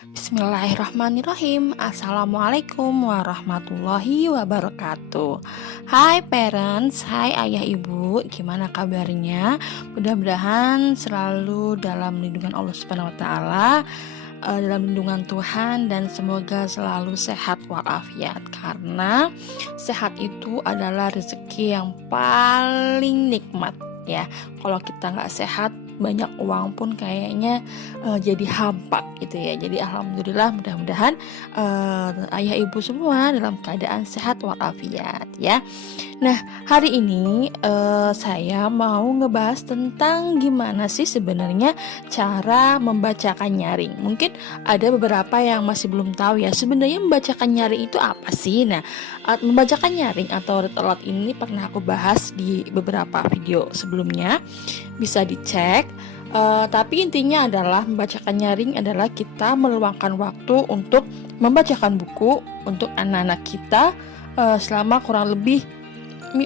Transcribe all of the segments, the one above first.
Bismillahirrahmanirrahim. Assalamualaikum warahmatullahi wabarakatuh. Hai parents, hai ayah ibu, gimana kabarnya? Mudah-mudahan selalu dalam lindungan Allah Subhanahu wa taala, dalam lindungan Tuhan, dan semoga selalu sehat walafiat, karena sehat itu adalah rezeki yang paling nikmat ya. Kalau kita nggak sehat, banyak uang pun kayaknya jadi hampa gitu ya. Jadi alhamdulillah, mudah-mudahan ayah ibu semua dalam keadaan sehat walafiat ya. Nah, hari ini saya mau ngebahas tentang gimana sih sebenarnya cara membacakan nyaring. Mungkin ada beberapa yang masih belum tahu ya, sebenarnya membacakan nyaring itu apa sih. Nah, membacakan nyaring atau read aloud ini pernah aku bahas di beberapa video sebelumnya, bisa dicek. Tapi intinya adalah membacakan nyaring adalah kita meluangkan waktu untuk membacakan buku untuk anak-anak kita selama kurang lebih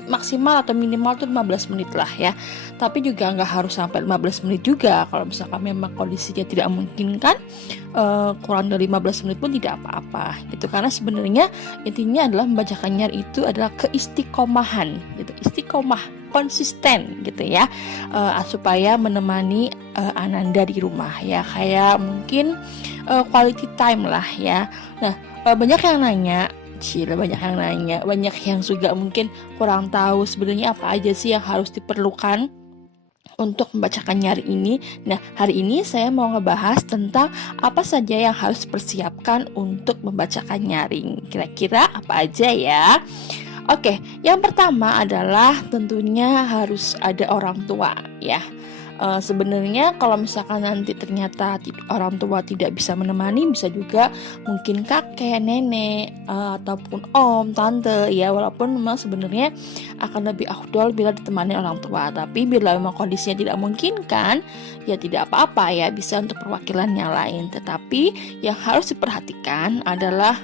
maksimal atau minimal tuh 15 menit lah ya. Tapi juga nggak harus sampai 15 menit juga. Kalau misalkan memang kondisinya tidak memungkinkan, kurang dari 15 menit pun tidak apa-apa gitu. Karena sebenarnya intinya adalah membacakan nyaring itu adalah keistiqomahan gitu. Istiqomah, konsisten gitu ya, supaya menemani Ananda di rumah ya. Kayak mungkin quality time lah ya. Nah, banyak yang nanya, banyak yang juga mungkin kurang tahu sebenarnya apa aja sih yang harus diperlukan untuk membacakan nyaring ini. Nah, hari ini saya mau ngebahas tentang apa saja yang harus dipersiapkan untuk membacakan nyaring. Kira-kira apa aja ya? Oke, yang pertama adalah tentunya harus ada orang tua ya. Sebenarnya kalau misalkan nanti ternyata orang tua tidak bisa menemani, bisa juga mungkin kakek, nenek, ataupun om, tante ya. Walaupun memang sebenarnya akan lebih afdol bila ditemani orang tua. Tapi bila memang kondisinya tidak memungkinkan, ya tidak apa-apa ya, bisa untuk perwakilan yang lain. Tetapi yang harus diperhatikan adalah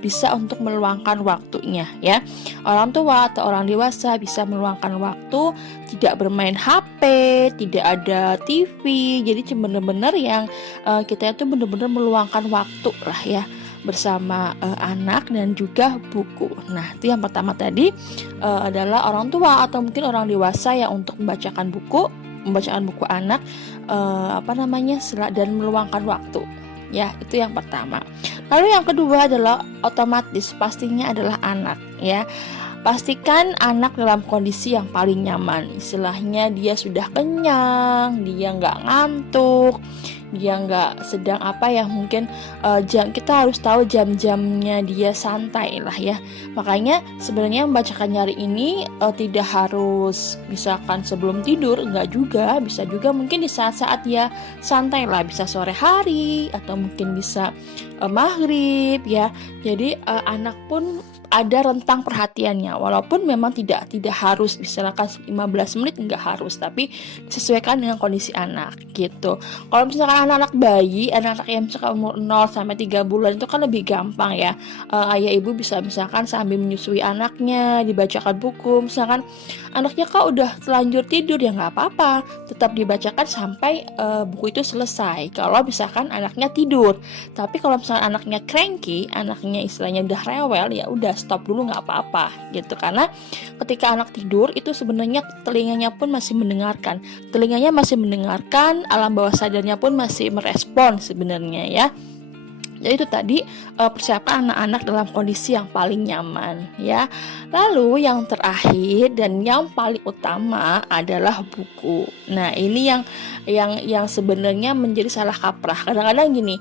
bisa untuk meluangkan waktunya ya. Orang tua atau orang dewasa bisa meluangkan waktu, tidak bermain HP, tidak ada TV. Jadi benar-benar yang kita itu benar-benar meluangkan waktu lah ya bersama anak dan juga buku. Nah, itu yang pertama tadi adalah orang tua atau mungkin orang dewasa yang untuk membacakan buku anak dan meluangkan waktu. Ya, itu yang pertama. Lalu yang kedua adalah otomatis pastinya adalah anak ya. Pastikan anak dalam kondisi yang paling nyaman. Istilahnya dia sudah kenyang, dia nggak ngantuk, dia nggak sedang mungkin kita harus tahu jam-jamnya dia santai lah ya. Makanya sebenarnya membacakan nyaring ini tidak harus misalkan sebelum tidur, enggak juga. Bisa juga mungkin di saat-saat dia santai lah, bisa sore hari atau mungkin bisa maghrib ya. Jadi anak pun ada rentang perhatiannya, walaupun memang tidak harus misalkan 15 menit, enggak harus, tapi disesuaikan dengan kondisi anak gitu. Kalau misalkan anak-anak bayi, anak-anak yang misalkan umur 0 sampai 3 bulan itu kan lebih gampang ya. Ayah ibu bisa misalkan sambil menyusui anaknya, dibacakan buku. Misalkan anaknya kok udah terlanjur tidur, ya nggak apa-apa, tetap dibacakan sampai buku itu selesai. Kalau misalkan anaknya tidur. Tapi kalau misalkan anaknya cranky, anaknya istilahnya udah rewel, ya udah stop dulu, nggak apa-apa gitu. Karena ketika anak tidur itu sebenarnya telinganya masih mendengarkan, alam bawah sadarnya pun masih merespon sebenarnya ya. Jadi itu tadi persiapkan anak-anak dalam kondisi yang paling nyaman ya. Lalu yang terakhir dan yang paling utama adalah buku. Nah, ini yang sebenarnya menjadi salah kaprah. Kadang-kadang gini,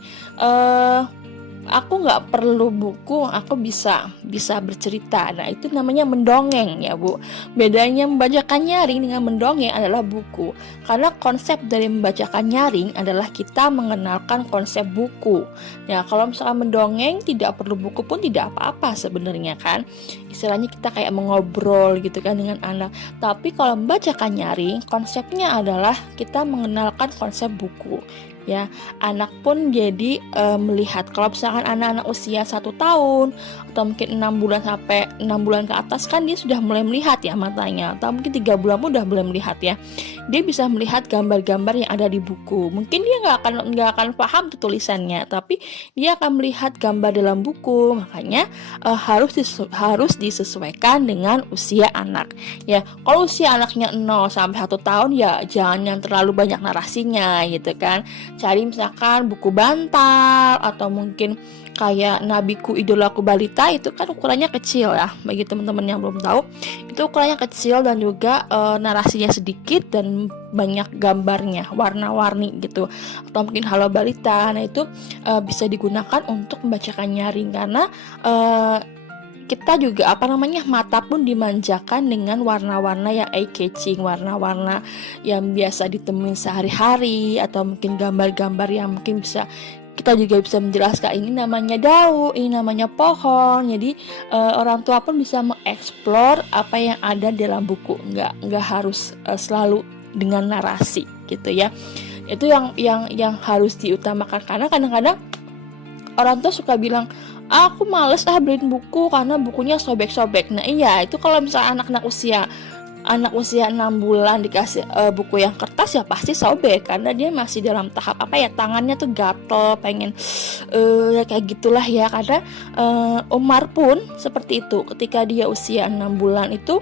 aku nggak perlu buku, aku bisa bercerita. Nah, itu namanya mendongeng ya Bu. Bedanya membacakan nyaring dengan mendongeng adalah buku. Karena konsep dari membacakan nyaring adalah kita mengenalkan konsep buku. Nah, kalau misalkan mendongeng tidak perlu buku pun tidak apa-apa sebenarnya kan. Istilahnya kita kayak mengobrol gitu kan dengan anak. Tapi kalau membacakan nyaring, konsepnya adalah kita mengenalkan konsep buku. ya. Anak pun jadi melihat. Kalau misalkan anak-anak usia 1 tahun atau mungkin 6 bulan sampai 6 bulan ke atas kan dia sudah mulai melihat ya matanya, atau mungkin 3 bulan pun udah mulai melihat ya. Dia bisa melihat gambar-gambar yang ada di buku. Mungkin dia nggak akan paham tuh tulisannya, tapi dia akan melihat gambar dalam buku. Makanya harus disesuaikan dengan usia anak ya. Kalau usia anaknya 0 sampai 1 tahun ya jangan yang terlalu banyak narasinya gitu kan. Cari misalkan buku bantal atau mungkin kayak Nabiku Idolaku Balita, itu kan ukurannya kecil ya. Bagi teman-teman yang belum tahu, itu ukurannya kecil dan juga narasinya sedikit dan banyak gambarnya, warna-warni gitu. Atau mungkin Halo Balita. Nah itu bisa digunakan untuk membacakan nyaring, karena kita juga mata pun dimanjakan dengan warna-warna yang eye catching, warna-warna yang biasa ditemuin sehari-hari, atau mungkin gambar-gambar yang mungkin kita juga bisa menjelaskan ini namanya daun, ini namanya pohon. Jadi orang tua pun bisa mengeksplor apa yang ada dalam buku, nggak harus selalu dengan narasi gitu ya. Itu yang harus diutamakan, karena kadang-kadang orang tua suka bilang, aku males beliin buku karena bukunya sobek-sobek. Nah iya, itu kalau misalnya anak usia 6 bulan dikasih buku yang kertas ya pasti sobek, karena dia masih dalam tahap tangannya tuh gatel, pengen ya kayak gitulah ya. Karena Umar pun seperti itu, ketika dia usia 6 bulan itu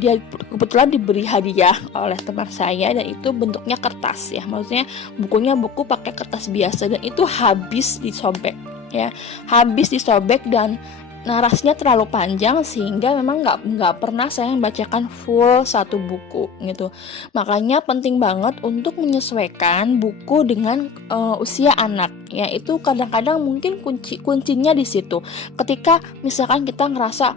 dia kebetulan diberi hadiah oleh teman saya, dan itu bentuknya kertas ya, maksudnya bukunya buku pakai kertas biasa, dan itu habis disobek ya, dan narasinya terlalu panjang sehingga memang nggak pernah saya membacakan full satu buku gitu. Makanya penting banget untuk menyesuaikan buku dengan usia anak ya. Itu kadang-kadang mungkin kuncinya di situ. Ketika misalkan kita ngerasa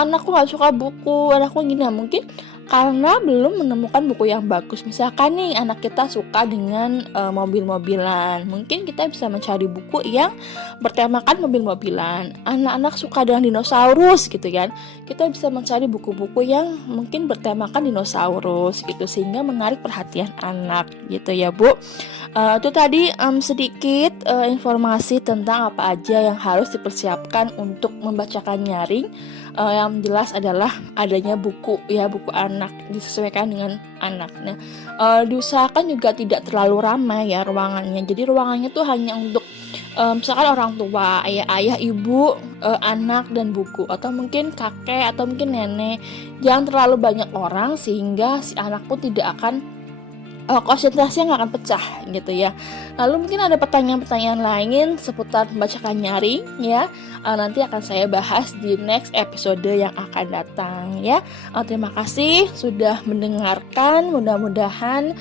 anakku nggak suka buku, anakku gini, mungkin karena belum menemukan buku yang bagus. Misalkan nih anak kita suka dengan mobil-mobilan, mungkin kita bisa mencari buku yang bertemakan mobil-mobilan. Anak-anak suka dengan dinosaurus gitu kan, kita bisa mencari buku-buku yang mungkin bertemakan dinosaurus gitu, sehingga menarik perhatian anak gitu ya Bu. Itu tadi sedikit informasi tentang apa aja yang harus dipersiapkan untuk membacakan nyaring. Yang jelas adalah adanya buku ya, buku anak, disesuaikan dengan anak. Nah, diusahakan juga tidak terlalu ramai ya ruangannya. Jadi ruangannya tuh hanya untuk misalkan orang tua, ayah, ibu, anak dan buku, atau mungkin kakek atau mungkin nenek. Jangan terlalu banyak orang sehingga si anak pun tidak akan konsentrasinya nggak akan pecah gitu ya. Lalu mungkin ada pertanyaan-pertanyaan lain seputar membacakan nyaring ya, nanti akan saya bahas di next episode yang akan datang ya. Terima kasih sudah mendengarkan. Mudah-mudahan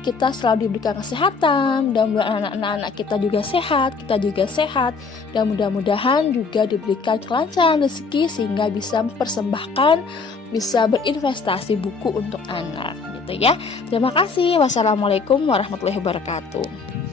kita selalu diberikan kesehatan, mudah-mudahan anak-anak kita juga sehat, kita juga sehat, dan mudah-mudahan juga diberikan kelancaran rezeki sehingga bisa mempersembahkan, bisa berinvestasi buku untuk anak gitu ya. Terima kasih. Wassalamualaikum warahmatullahi wabarakatuh.